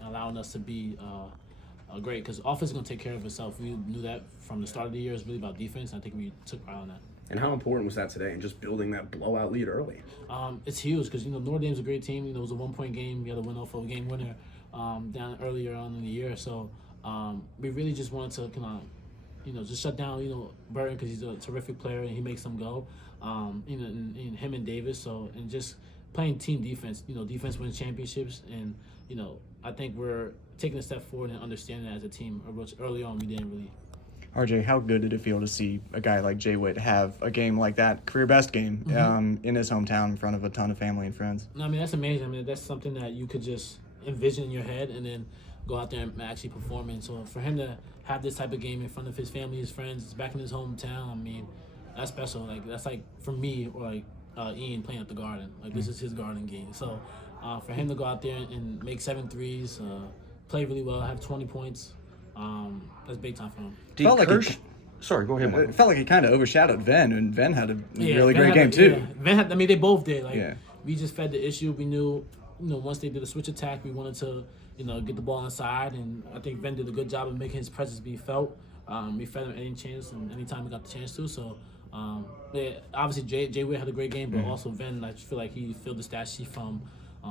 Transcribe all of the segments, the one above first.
and allowing us to be great. Because offense is going to take care of itself. We knew that from the start of the year. It's really about defense. I think we took pride on that. And how important was that today and just building that blowout lead early? It's huge because, Notre Dame's a great team. It was a 1-point game. We had to win off of a game winner down earlier on in the year. So we really just wanted to kind of, just shut down, Burton because he's a terrific player and he makes them go. And him and Davis. So, and just playing team defense. Defense wins championships. And, I think we're taking a step forward and understanding that as a team. Which early on we didn't really. RJ, how good did it feel to see a guy like Jay Witt have a game like that, career best game, in his hometown in front of a ton of family and friends? No, that's amazing. That's something that you could just envision in your head and then go out there and actually perform in. So for him to have this type of game in front of his family, his friends, back in his hometown, that's special. That's like for me or like Ian playing at the Garden. This is his Garden game. So for him to go out there and make 7 threes, play really well, have 20 points. That's big time for him. Sorry, go ahead, Michael. It felt like he kind of overshadowed Venn, and Venn had a really great game too. Yeah. Venn had, they both did. We just fed the issue. We knew, once they did a switch attack, we wanted to, get the ball inside, and I think Venn did a good job of making his presence be felt. We fed him any chance and anytime we got the chance to. So, obviously Jay Witt had a great game, but also Venn, I feel like he filled the stat sheet from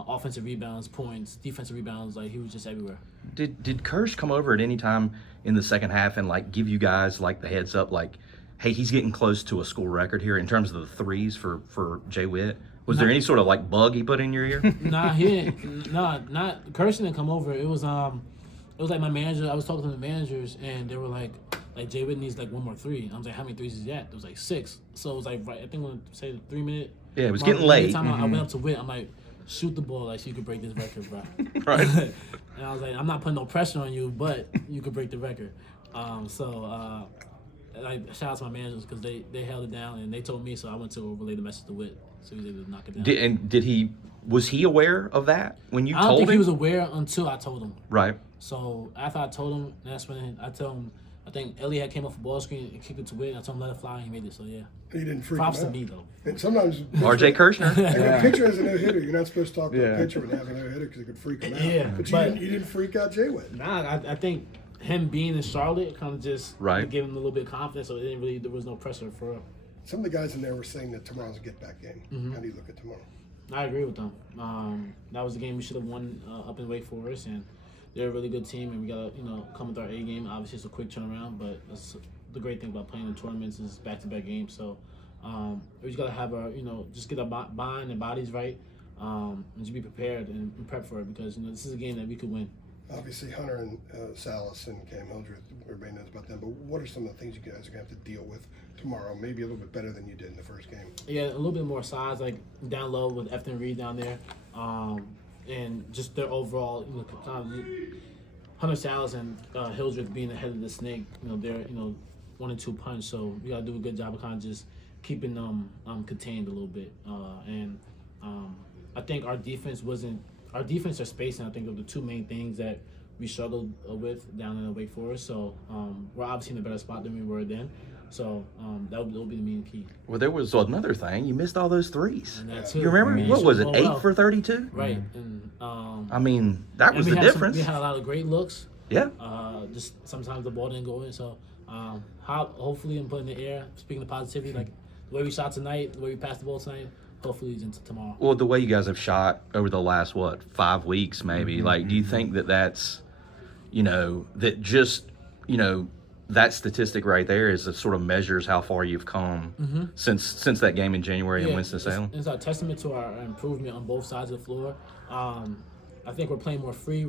offensive rebounds, points, defensive rebounds. He was just everywhere. Did Kirsch come over at any time in the second half and give you guys the heads up, hey, he's getting close to a school record here in terms of the threes for Jay Witt? Was there any sort of bug he put in your ear? Nah, he didn't. Not Kirsch didn't come over. It was my manager. I was talking to the managers and they were like Jay Witt needs one more three. I was like, how many threes is that? It was 6. So it was right. I think when I say the 3 minute. Yeah, it was getting late. Time I went up to Witt, I'm like, shoot the ball so you could break this record, bro. Right. And I was like, I'm not putting no pressure on you, but you could break the record. Shout out to my managers because they held it down and they told me, so I went to relay the message to Witt, so he was able to knock it down. Was he aware of that when you told him? I don't think he was aware until I told him. Right. So after I told him, that's when I told him. I think Elliot came off a ball screen and kicked it to Witt, and I told him let it fly, and he made it. So yeah. He didn't freak Props him to out. me though. And sometimes RJ Kirschner. A pitcher has a no hitter. You're not supposed to talk to a pitcher when they have a no hitter because it could freak him out. Yeah, but you didn't freak out Jay Witt. Nah, I think him being in Charlotte kind of just gave him a little bit of confidence, so there was no pressure for real. Some of the guys in there were saying that tomorrow's a get-back game. How do you look at tomorrow? I agree with them. That was the game we should have won up in Wake Forest, and they're a really good team, and we gotta come with our A game. Obviously, it's a quick turnaround, but that's the great thing about playing in tournaments is back-to-back games. So we just gotta have our just get our mind and bodies right, and just be prepared and prep for it because this is a game that we could win. Obviously, Hunter and Salas and Cam Hildreth, everybody knows about them. But what are some of the things you guys are going to have to deal with tomorrow? Maybe a little bit better than you did in the first game. Yeah, a little bit more size, down low with Efton Reed down there, and just their overall, Hunter Salas and Hildreth being ahead of the snake. They're 1 and 2 punch, so we got to do a good job of kind of just keeping them contained a little bit. I think our defense or spacing, I think, are the 2 main things that we struggled with down in the Wake Forest. So we're obviously in a better spot than we were then. So that will be the main key. Well, there was another thing. You missed all those threes. And that too. You remember? What was it, 8 for 32? Right. And that was the difference. We had a lot of great looks. Yeah. Just sometimes the ball didn't go in. So hopefully I'm putting in the air, speaking of positivity, the way we shot tonight, the way we passed the ball tonight, hopefully it's into tomorrow. Well, the way you guys have shot over the last, 5 weeks maybe, do you think that's, that just, that statistic right there is that sort of measures how far you've come since that game in January in Winston-Salem? It's a testament to our improvement on both sides of the floor. I think we're playing more free.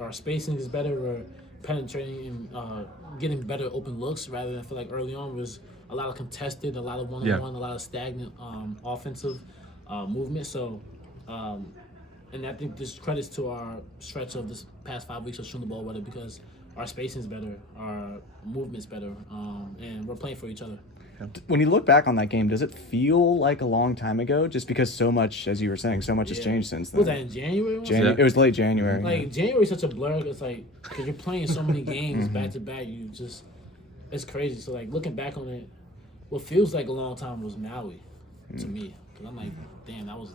Our spacing is better. We're penetrating and getting better open looks rather than I feel like early on was a lot of contested, a lot of one-on-one, a lot of stagnant offensive movement. So, and I think this credits to our stretch of this past 5 weeks of shooting the ball better because our spacing's better, our movement's better, and we're playing for each other. When you look back on that game, does it feel like a long time ago? Just because so much, as you were saying, so much has changed since then. Was that in January? It was late January. January's such a blur. It's because you're playing so many games back to back. It's crazy. So looking back on it, what feels like a long time was Maui to me. Because I'm like, damn, that was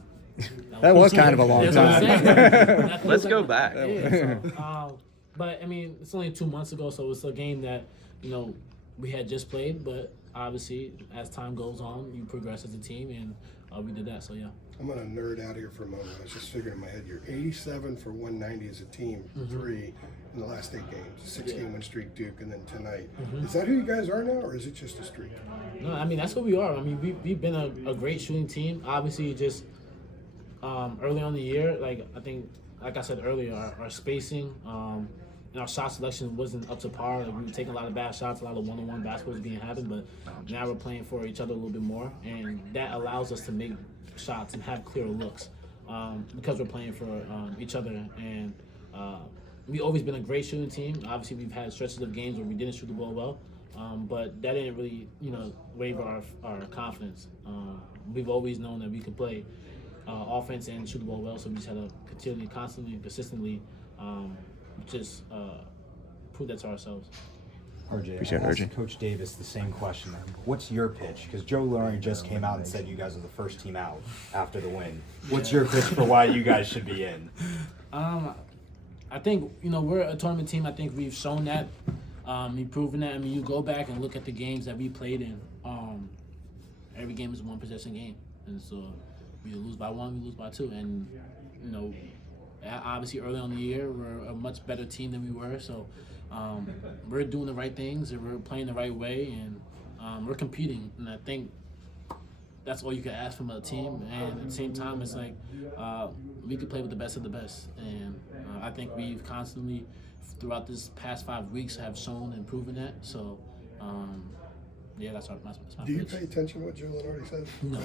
That was kind of a long That's what I'm time. saying. That feels Let's go like- back. Yeah, so, but I mean, it's only 2 months ago, so it's a game that we had just played. But obviously, as time goes on, you progress as a team, and we did that. So yeah. I'm going to nerd out here for a moment. I was just figuring in my head, you're 87 for 190 as a team, 3 in the last 8 games, a 6-game win streak, Duke, and then tonight. Is that who you guys are now, or is it just a streak? No, I mean that's what we are. I mean we've been a great shooting team. Obviously, just early on in the year, like I said earlier, our spacing and our shot selection wasn't up to par. Like, we were taking a lot of bad shots, a lot of one-on-one basketballs being happened. But now we're playing for each other a little bit more, and that allows us to make shots and have clearer looks because we're playing for each other. And we've always been a great shooting team. Obviously, we've had stretches of games where we didn't shoot the ball well, but that didn't really, waver our confidence. We've always known that we could play offense and shoot the ball well, so we just had to continually, constantly, and consistently prove that to ourselves. RJ, Appreciate it, I asked RJ. Coach Davis the same question. What's your pitch? Because Joe Laurie just came out and said you guys are the first team out after the win. What's your pitch for why you guys should be in? I think we're a tournament team. I think we've shown that, we've proven that. I mean, you go back and look at the games that we played in. Every game is a 1-possession game, and so we lose by 1, we lose by 2, and obviously early on in the year we're a much better team than we were. So we're doing the right things and we're playing the right way, and we're competing. And I think that's all you can ask from a team. And at the same time, it's like we could play with the best of the best. And I think we've constantly, throughout this past 5 weeks, have shown and proven that. So, yeah, that's my Do you pitch. pay attention to what Joe already says? No.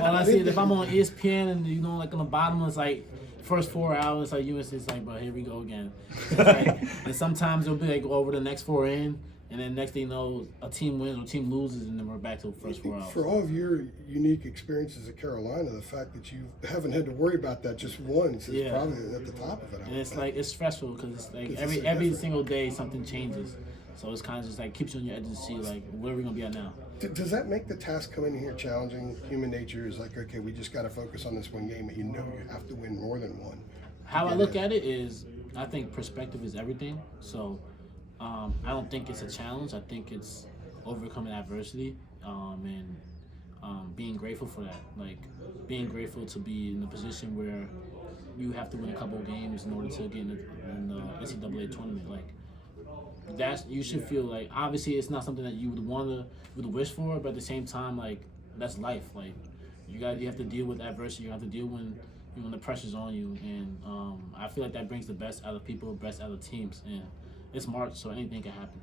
All I see is if I'm on ESPN and like on the bottom it's like first 4 hours, like UNC, it's like, bro, here we go again. It's like, and sometimes it'll be like over the next 4 in, and then next thing you know, a team wins or a team loses, and then we're back to the first 4 hours. For all of your unique experiences at Carolina, the fact that you haven't had to worry about that just once is probably at the top of it. And it's like it's stressful because it's like It's every different. single day something changes. So it's kind of just like keeps you on your edge to see like where are we gonna be at now. Does that make the task coming in here challenging? Human nature is like, okay, we just got to focus on this one game, but you have to win more than one. How I look at it is, I think perspective is everything. So I don't think it's a challenge. I think it's overcoming adversity and being grateful for that. Like being grateful to be in a position where you have to win a couple of games in order to get in the NCAA tournament. Like you should feel like obviously it's not something that you would wish for, but at the same time, like that's life. Like you have to deal with adversity. You have to deal when the pressure's on you, and I feel like that brings the best out of people, best out of teams, and it's March, so anything can happen.